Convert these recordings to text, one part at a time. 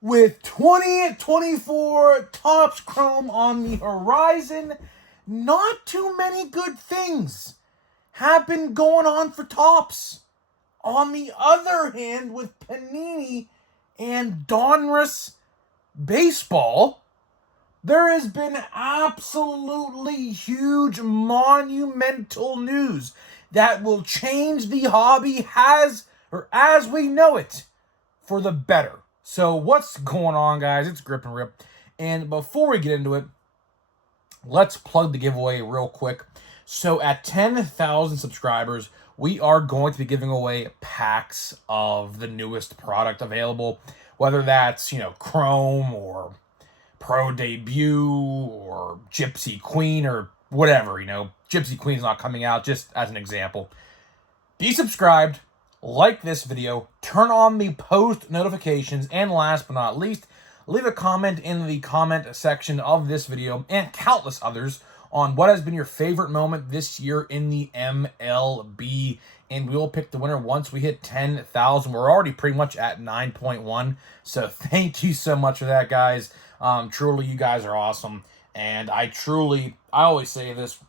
With 2024 Topps Chrome on the horizon, not too many good things have been going on for Topps. On the other hand, with Panini and Donruss Baseball, there has been absolutely huge, monumental news that will change the hobby as we know it for the better. So what's going on, guys? It's Grip and Rip. And before we get into it, let's plug the giveaway real quick. So at 10,000 subscribers, we are going to be giving away packs of the newest product available, whether that's, Chrome or Pro Debut or Gypsy Queen or whatever, Gypsy Queen's not coming out, just as an example. Be subscribed, like this video, turn on the post notifications, and last but not least, leave a comment in the comment section of this video and countless others on what has been your favorite moment this year in the MLB. And we will pick the winner once we hit 10,000. We're already pretty much at 9.1. So thank you so much for that, guys. Truly, you guys are awesome. And I always say this,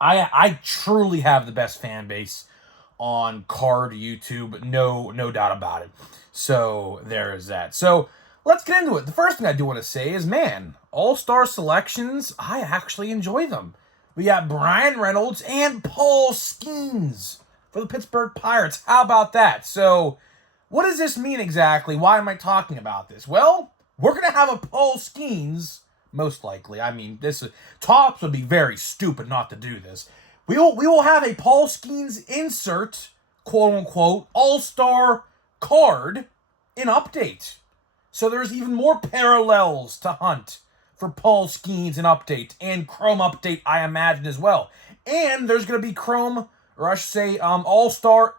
I truly have the best fan base on card YouTube, no doubt about it. So there is that. So let's get into it. The first thing I do want to say is, man, all-star selections, I actually enjoy them. We got Brian Reynolds and Paul Skeens for the Pittsburgh Pirates. How about that? So what does this mean exactly? Why am I talking about this? Well, we're going to have a Paul Skeens, most likely. I mean, Topps would be very stupid not to do this. We will have a Paul Skeens insert, quote-unquote, all-star card in Update. So there's even more parallels to hunt for Paul Skeens in Update and Chrome Update, I imagine, as well. And there's going to be Chrome, or I should say all-star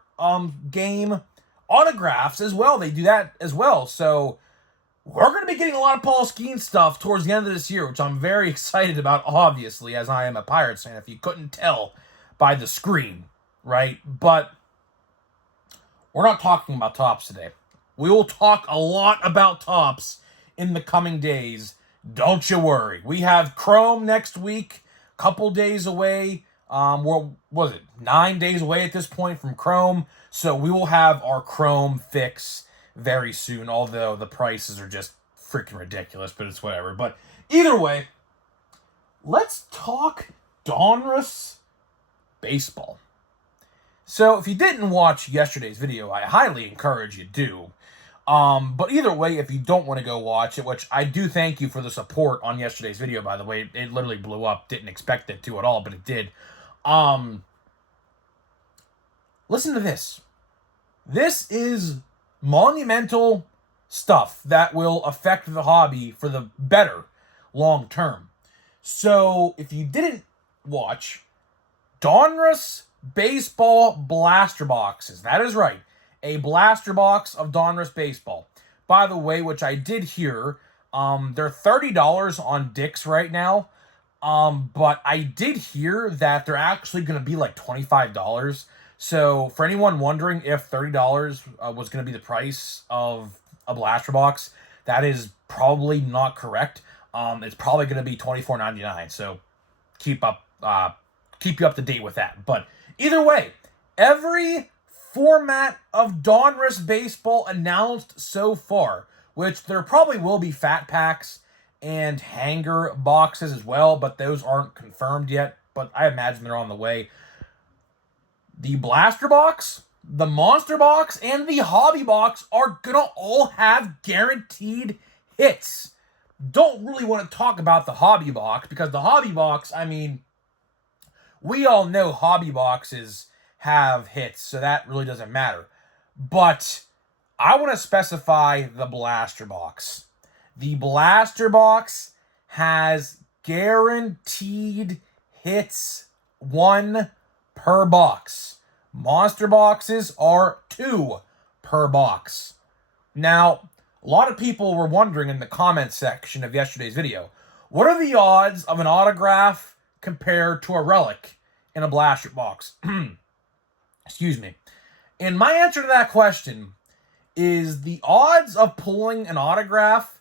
game autographs as well. They do that as well. So we're going to be getting a lot of Paul Skeens stuff towards the end of this year, which I'm very excited about, obviously, as I am a Pirates fan, if you couldn't tell by the screen, right? But we're not talking about Topps today. We will talk a lot about Topps in the coming days. Don't you worry. We have Chrome next week, couple days away. What was it? 9 days away at this point from Chrome. So we will have our Chrome fix very soon, although the prices are just freaking ridiculous, but it's whatever. But either way, let's talk Donruss Baseball. So if you didn't watch yesterday's video, I highly encourage you do. But either way, if you don't want to go watch it, which I do thank you for the support on yesterday's video, by the way, it literally blew up. Didn't expect it to at all, but it did. Listen to this. This is monumental stuff that will affect the hobby for the better long term. So if you didn't watch, Donruss Baseball blaster boxes. That is right. A blaster box of Donruss Baseball. By the way, which I did hear, they're $30 on Dick's right now. But I did hear that they're actually going to be like $25. So for anyone wondering if $30 was going to be the price of a blaster box, that is probably not correct. It's probably going to be $24.99. So keep you up to date with that. But either way, every format of Donruss Baseball announced so far, which there probably will be fat packs and hanger boxes as well, but those aren't confirmed yet, but I imagine they're on the way. The blaster box, the monster box, and the hobby box are gonna all have guaranteed hits. Don't really want to talk about the hobby box, because the hobby box, I mean, we all know hobby boxes have hits, so that really doesn't matter. But I want to specify the blaster box. The blaster box has guaranteed hits, 1 per box. Monster boxes are 2 per box. Now, a lot of people were wondering in the comments section of yesterday's video, what are the odds of an autograph compared to a relic in a blaster box? Excuse me. And my answer to that question is the odds of pulling an autograph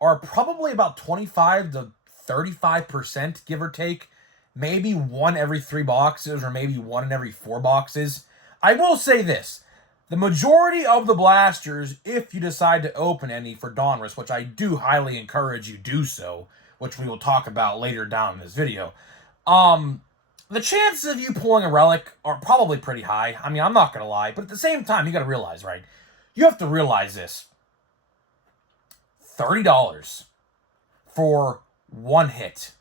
are probably about 25 to 35%, give or take. Maybe one every 3 boxes or maybe one in every 4 boxes. I will say this. The majority of the blasters, if you decide to open any for Donruss, which I do highly encourage you do so, which we will talk about later down in this video, the chances of you pulling a relic are probably pretty high. I mean, I'm not going to lie, but at the same time, you got to realize, right? You have to realize this. $30 for one hit.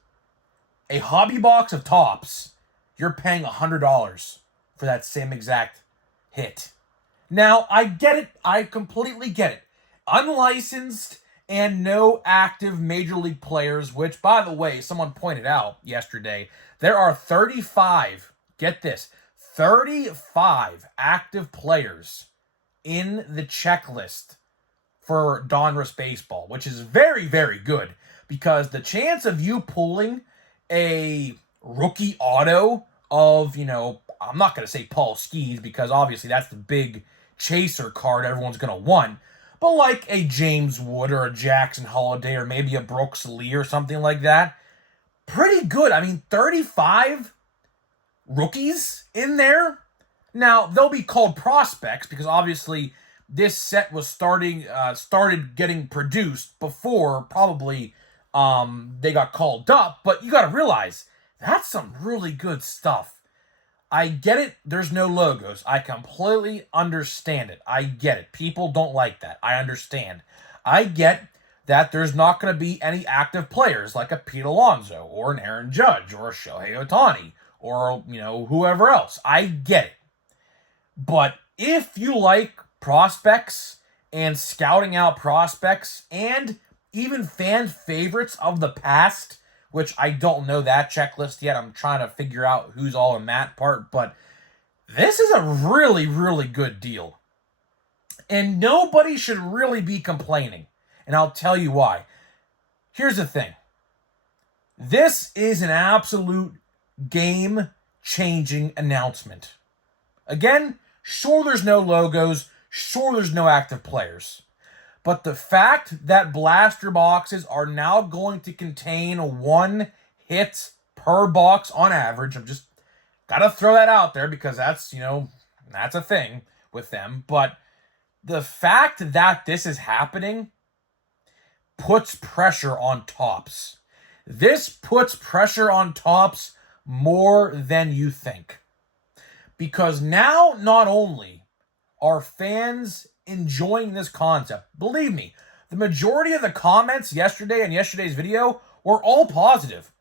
A hobby box of Topps, you're paying $100 for that same exact hit. Now, I get it. I completely get it. Unlicensed and no active Major League players, which, by the way, someone pointed out yesterday, there are 35, get this, 35 active players in the checklist for Donruss Baseball, which is very, very good, because the chance of you pulling a rookie auto of, I'm not going to say Paul Skeens, because obviously that's the big chaser card everyone's going to want, but like a James Wood or a Jackson Holiday or maybe a Brooks Lee or something like that, pretty good. I mean, 35 rookies in there. Now, they'll be called prospects because obviously this set was started getting produced before probably they got called up, but you got to realize that's some really good stuff. I get it. There's no logos. I completely understand it. I get it. People don't like that. I understand. I get that there's not going to be any active players like a Pete Alonso or an Aaron Judge or a Shohei Ohtani or, whoever else. I get it. But if you like prospects and scouting out prospects and even fan favorites of the past, which I don't know that checklist yet. I'm trying to figure out who's all in that part. But this is a really, really good deal. And nobody should really be complaining. And I'll tell you why. Here's the thing. This is an absolute game-changing announcement. Again, sure there's no logos. Sure there's no active players. But the fact that blaster boxes are now going to contain 1 hit per box on average, I'm just gotta throw that out there because that's, that's a thing with them. But the fact that this is happening puts pressure on Topps. This puts pressure on Topps more than you think. Because now, not only are fans enjoying this concept. Believe me, the majority of the comments yesterday and yesterday's video were all positive.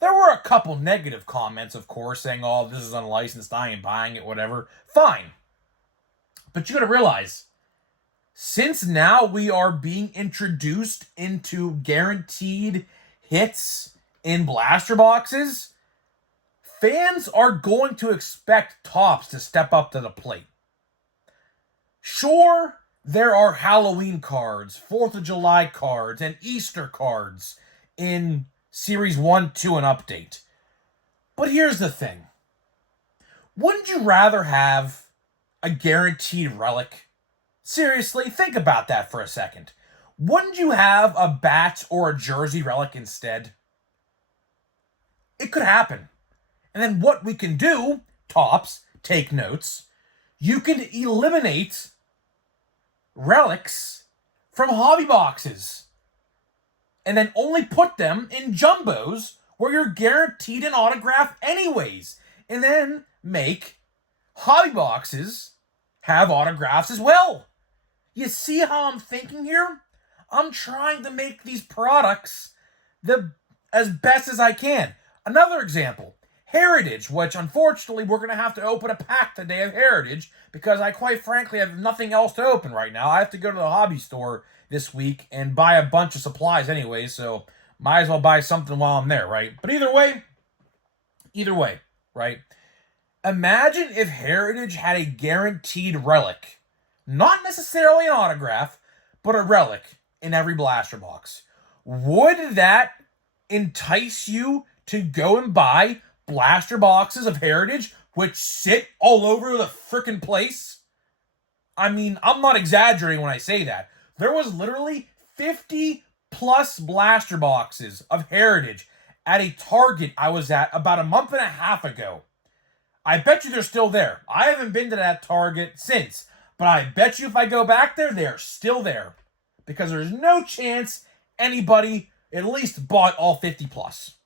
There were a couple negative comments, of course, saying, oh, this is unlicensed, I ain't buying it, whatever. Fine. But you gotta realize, since now we are being introduced into guaranteed hits in blaster boxes, fans are going to expect Topps to step up to the plate. Sure, there are Halloween cards, 4th of July cards, and Easter cards in Series 1, 2, and Update. But here's the thing. Wouldn't you rather have a guaranteed relic? Seriously, think about that for a second. Wouldn't you have a bat or a jersey relic instead? It could happen. And then what we can do, Topps, take notes, you can eliminate relics from hobby boxes and then only put them in jumbos where you're guaranteed an autograph anyways, and then make hobby boxes have autographs as well. You see how I'm thinking here? I'm trying to make these products as best as I can. Another example, Heritage, which unfortunately we're going to have to open a pack today of Heritage because I quite frankly have nothing else to open right now. I have to go to the hobby store this week and buy a bunch of supplies anyway, so might as well buy something while I'm there, right? But either way, right? Imagine if Heritage had a guaranteed relic, not necessarily an autograph, but a relic in every blaster box. Would that entice you to go and buy blaster boxes of Heritage, which sit all over the frickin' place? I mean, I'm not exaggerating when I say that. There was literally 50 plus blaster boxes of Heritage at a Target I was at about a month and a half ago. I bet you they're still there. I haven't been to that Target since, but I bet you if I go back there, they're still there. Because there's no chance anybody at least bought all 50 plus.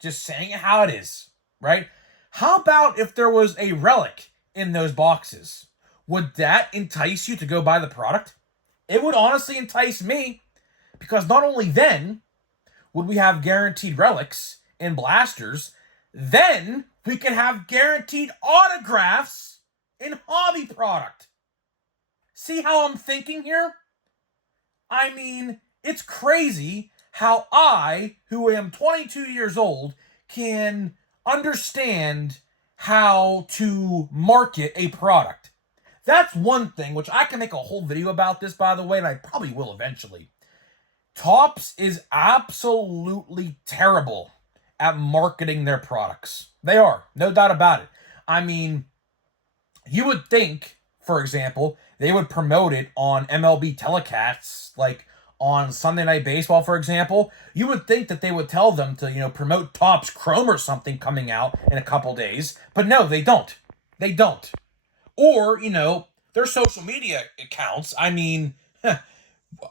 Just saying it how it is, right? How about if there was a relic in those boxes? Would that entice you to go buy the product? It would honestly entice me, because not only then would we have guaranteed relics in blasters, then we can have guaranteed autographs in hobby product. See how I'm thinking here? I mean, it's crazy how I, who am 22 years old, can understand how to market a product. That's one thing, which I can make a whole video about this, by the way, and I probably will eventually. Topps is absolutely terrible at marketing their products. They are, no doubt about it. I mean, you would think, for example, they would promote it on MLB telecasts, like on Sunday Night Baseball, for example. You would think that they would tell them to, promote Topps Chrome or something coming out in a couple days. But no, they don't. They don't. Or, their social media accounts. I mean,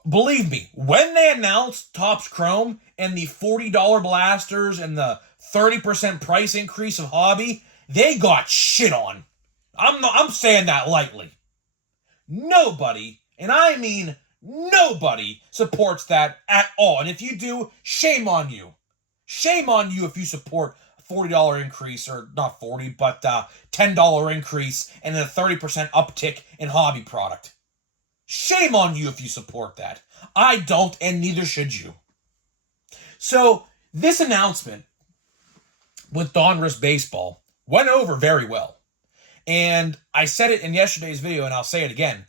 believe me, when they announced Topps Chrome and the $40 blasters and the 30% price increase of hobby, they got shit on. I'm saying that lightly. Nobody, and I mean nobody, supports that at all. And if you do, shame on you. Shame on you if you support a $40 increase, or not 40, but $10 increase and a 30% uptick in hobby product. Shame on you if you support that. I don't, and neither should you. So, this announcement with Donruss Baseball went over very well. And I said it in yesterday's video, and I'll say it again.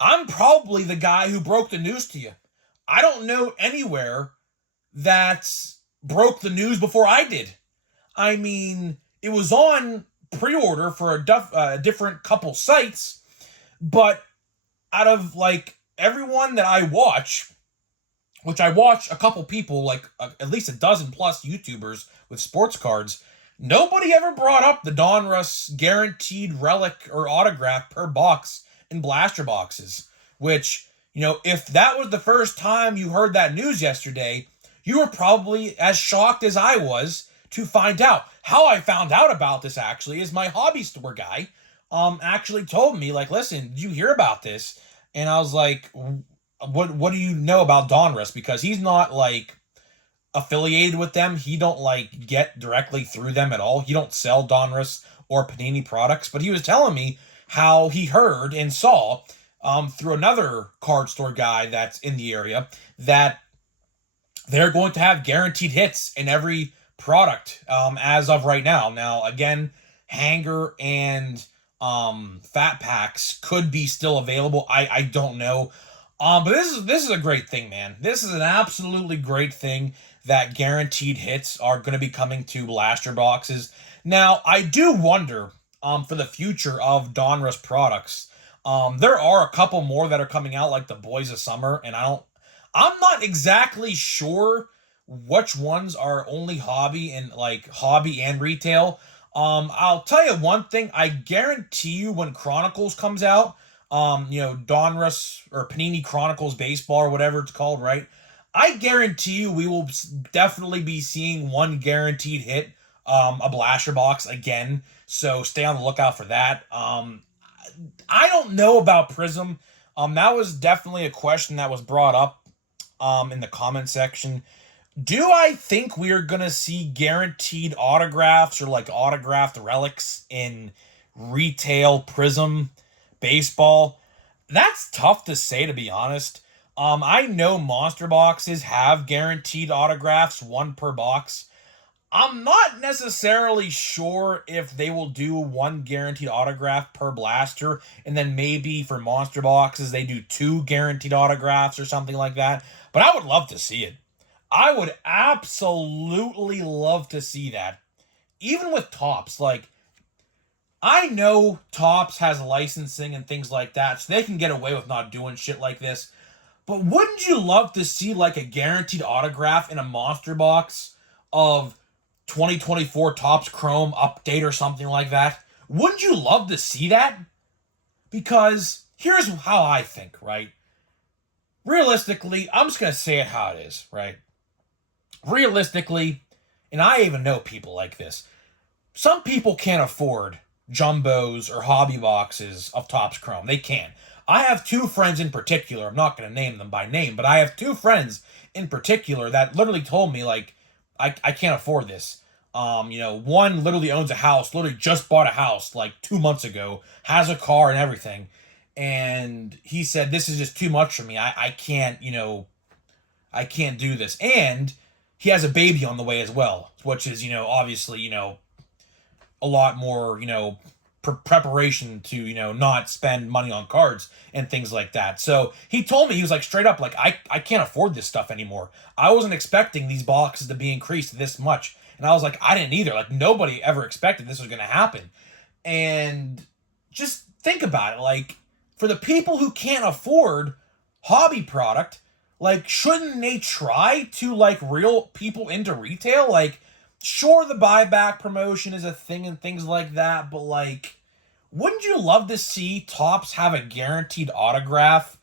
I'm probably the guy who broke the news to you. I don't know anywhere that broke the news before I did. I mean, it was on pre-order for a different couple sites, but out of, everyone that I watch, which I watch a couple people, at least a dozen plus YouTubers with sports cards, nobody ever brought up the Donruss guaranteed relic or autograph per box in blaster boxes, which, if that was the first time you heard that news yesterday, you were probably as shocked as I was to find out. How I found out about this, actually, is my hobby store guy actually told me, listen, did you hear about this? And I was like, what do you know about Donruss? Because he's not, affiliated with them. He don't, get directly through them at all. He don't sell Donruss or Panini products. But he was telling me how he heard and saw through another card store guy that's in the area that they're going to have guaranteed hits in every product as of right now. Now, again, hanger and fat packs could be still available. I don't know. But this is a great thing, man. This is an absolutely great thing that guaranteed hits are going to be coming to blaster boxes. Now, I do wonder for the future of Donruss products. There are a couple more that are coming out, like the Boys of Summer, and I'm not exactly sure which ones are only hobby and retail. I'll tell you one thing. I guarantee you when Chronicles comes out, Donruss or Panini Chronicles Baseball or whatever it's called, right? I guarantee you we will definitely be seeing one guaranteed hit, a blaster box again. So stay on the lookout for that. I don't know about Prism. That was definitely a question that was brought up in the comment section. Do I think we are going to see guaranteed autographs or autographed relics in retail Prism baseball? That's tough to say, to be honest. I know monster boxes have guaranteed autographs, one per box. I'm not necessarily sure if they will do one guaranteed autograph per blaster, and then maybe for monster boxes they do two guaranteed autographs or something like that. But I would love to see it. I would absolutely love to see that. Even with Topps, I know Topps has licensing and things like that, so they can get away with not doing shit like this. But wouldn't you love to see like a guaranteed autograph in a monster box of 2024 Topps Chrome update or something like that? Wouldn't you love to see that? Because here's how I think, right? Realistically, I'm just going to say it how it is, right? Realistically, and I even know people like this, some people can't afford jumbos or hobby boxes of Topps Chrome. They can. I have two friends in particular. I'm not going to name them by name, but I have two friends in particular that literally told me, like, I can't afford this. One literally owns a house, literally just bought a house like 2 months ago, has a car and everything. And he said, this is just too much for me. I can't, I can't do this. And he has a baby on the way as well, which is, obviously, a lot more, preparation to, not spend money on cards and things like that. So he told me, he was like, straight up, like, I can't afford this stuff anymore. I wasn't expecting these boxes to be increased this much. And I was like, I didn't either. Like, nobody ever expected this was going to happen. And just think about it. Like, for the people who can't afford hobby product, like, shouldn't they try to, like, reel people into retail? Like, sure, the buyback promotion is a thing and things like that, but, like, wouldn't you love to see Topps have a guaranteed autograph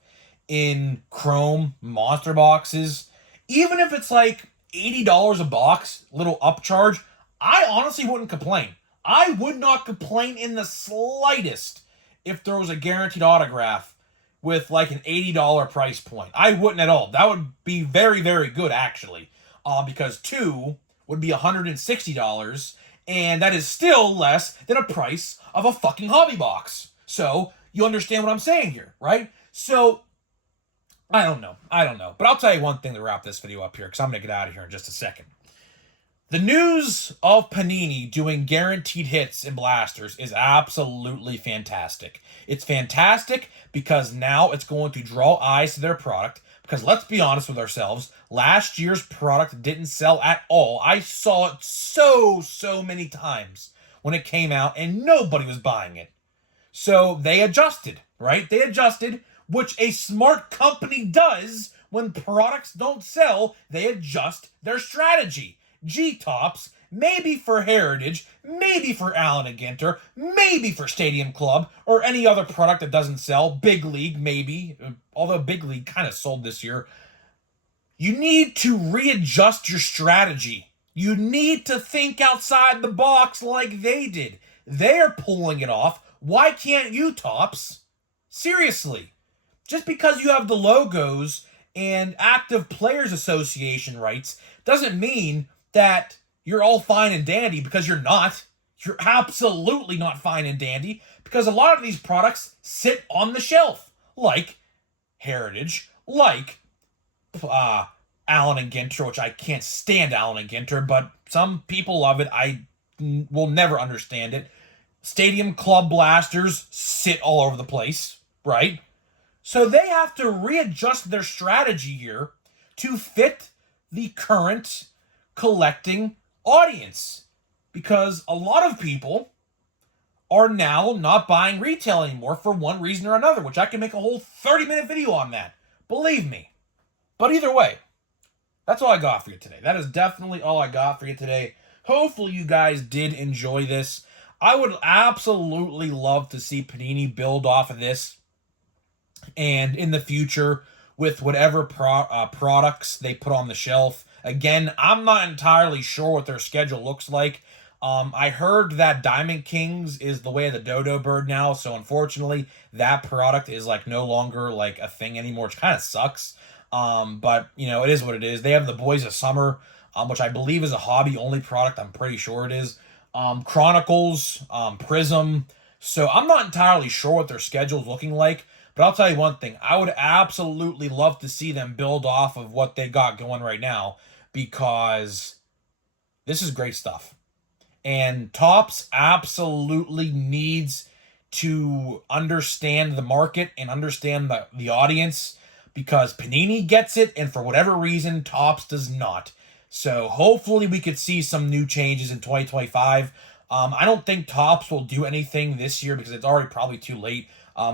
in Chrome monster boxes? Even if it's, like, $80 a box, little upcharge, I honestly wouldn't complain. I would not complain in the slightest if there was a guaranteed autograph with like an $80 price point. I wouldn't at all. That would be very, very good, actually. Because two would be $160, and that is still less than a price of a fucking hobby box. So, you understand what I'm saying here, right? So, I don't know. But I'll tell you one thing to wrap this video up here, because I'm going to get out of here in just a second. The news of Panini doing guaranteed hits in blasters is absolutely fantastic. It's fantastic because now it's going to draw eyes to their product. Because let's be honest with ourselves, last year's product didn't sell at all. I saw it so many times when it came out and nobody was buying it. So they adjusted, right? They adjusted, which a smart company does when products don't sell. They adjust their strategy. G-Tops, maybe for Heritage, maybe for Allen and Ginter, maybe for Stadium Club, or any other product that doesn't sell. Big League, maybe, although Big League kind of sold this year. You need to readjust your strategy. You need to think outside the box like they did. They're pulling it off. Why can't you, Topps? Seriously. Just because you have the logos and active players association rights doesn't mean that you're all fine and dandy, because you're not. You're absolutely not fine and dandy, because a lot of these products sit on the shelf, like Heritage, like Allen and Ginter, which I can't stand Allen and Ginter, but some people love it. I will never understand it. Stadium Club blasters sit all over the place, right? So they have to readjust their strategy here to fit the current collecting audience, because a lot of people are now not buying retail anymore for one reason or another, which I can make a whole 30-minute video on that. Believe me. But either way, that's all I got for you today. That is definitely all I got for you today. Hopefully you guys did enjoy this. I would absolutely love to see Panini build off of this, and in the future with whatever products they put on the shelf. Again, I'm not entirely sure what their schedule looks like. I heard that Diamond Kings is the way of the dodo bird now, so unfortunately that product is like no longer like a thing anymore, which kind of sucks. But it is what it is. They have the Boys of Summer, which I believe is a hobby only product. I'm pretty sure it is. Chronicles, Prism. So I'm not entirely sure what their schedule is looking like. But I'll tell you one thing. I would absolutely love to see them build off of what they got going right now, because this is great stuff. And Topps absolutely needs to understand the market and understand the audience, because Panini gets it, and for whatever reason, Topps does not. So hopefully we could see some new changes in 2025. I don't think Topps will do anything this year because it's already probably too late.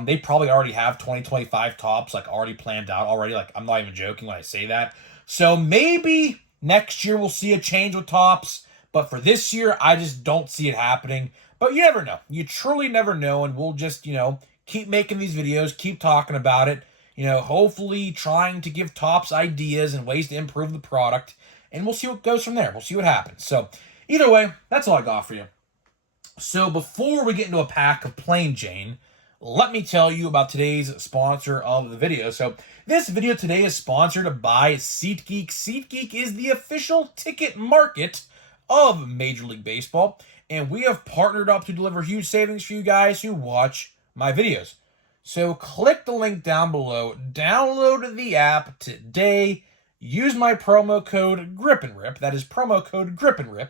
They probably already have 2025 Topps like already planned out already. Like, I'm not even joking when I say that. So maybe next year we'll see a change with Topps, but for this year I just don't see it happening. But you never know. You truly never know, and we'll just, keep making these videos, keep talking about it. Hopefully trying to give Topps ideas and ways to improve the product, and we'll see what goes from there. We'll see what happens. So either way, that's all I got for you. So before we get into a pack of Plain Jane, let me tell you about today's sponsor of the video. So this video today is sponsored by SeatGeek. SeatGeek is the official ticket market of Major League Baseball, and we have partnered up to deliver huge savings for you guys who watch my videos. So click the link down below, download the app today, use my promo code GRIPANDRIP, that is promo code GRIPANDRIP,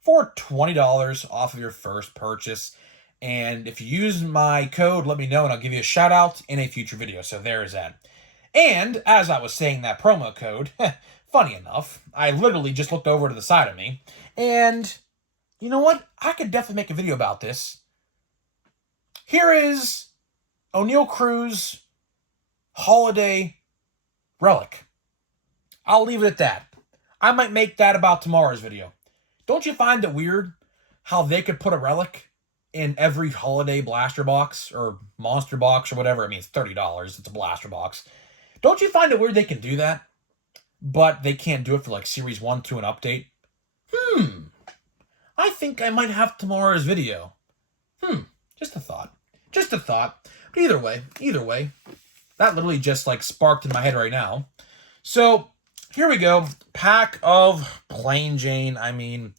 for $20 off of your first purchase. And if you use my code, let me know, and I'll give you a shout out in a future video. So there is that. And as I was saying that promo code, funny enough, I literally just looked over to the side of me, and you know what? I could definitely make a video about this. Here is O'Neal Cruz Holiday Relic. I'll leave it at that. I might make that about tomorrow's video. Don't you find it weird how they could put a relic in every holiday blaster box or monster box or whatever? I mean, it's $30. It's a blaster box. Don't you find it weird they can do that, but they can't do it for like Series 1, 2, and Update? I think I might have tomorrow's video. Just a thought. Just a thought. But either way, that literally just like sparked in my head right now. So here we go. Pack of Plain Jane. I mean,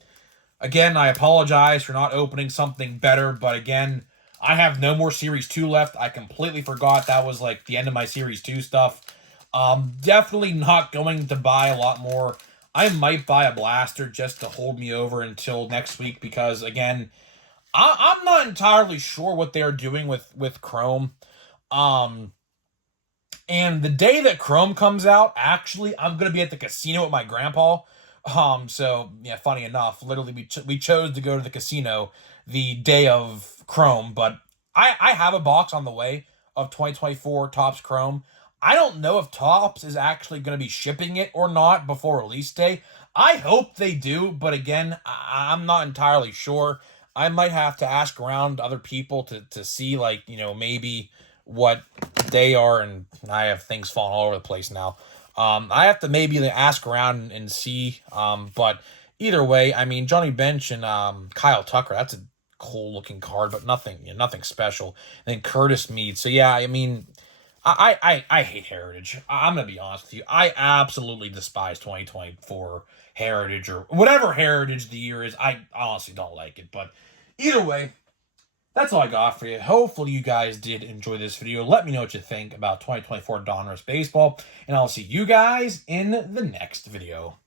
again, I apologize for not opening something better, but again, I have no more Series 2 left. I completely forgot that was like the end of my Series 2 stuff. Definitely not going to buy a lot more. I might buy a blaster just to hold me over until next week because, again, I'm not entirely sure what they're doing with Chrome. And the day that Chrome comes out, actually, I'm going to be at the casino with my grandpa. So, yeah, funny enough, literally we chose to go to the casino the day of Chrome, but I have a box on the way of 2024 Topps Chrome. I don't know if Topps is actually going to be shipping it or not before release day. I hope they do, but again, I'm not entirely sure. I might have to ask around other people to see, like, maybe what they are, and I have things falling all over the place now. I have to maybe ask around and see, but either way, I mean, Johnny Bench and Kyle Tucker, that's a cool-looking card, but nothing special. And then Curtis Mead. So, yeah, I mean, I hate Heritage. I'm going to be honest with you. I absolutely despise 2024 Heritage or whatever Heritage the year is. I honestly don't like it. But either way, that's all I got for you. Hopefully you guys did enjoy this video. Let me know what you think about 2024 Donruss Baseball. And I'll see you guys in the next video.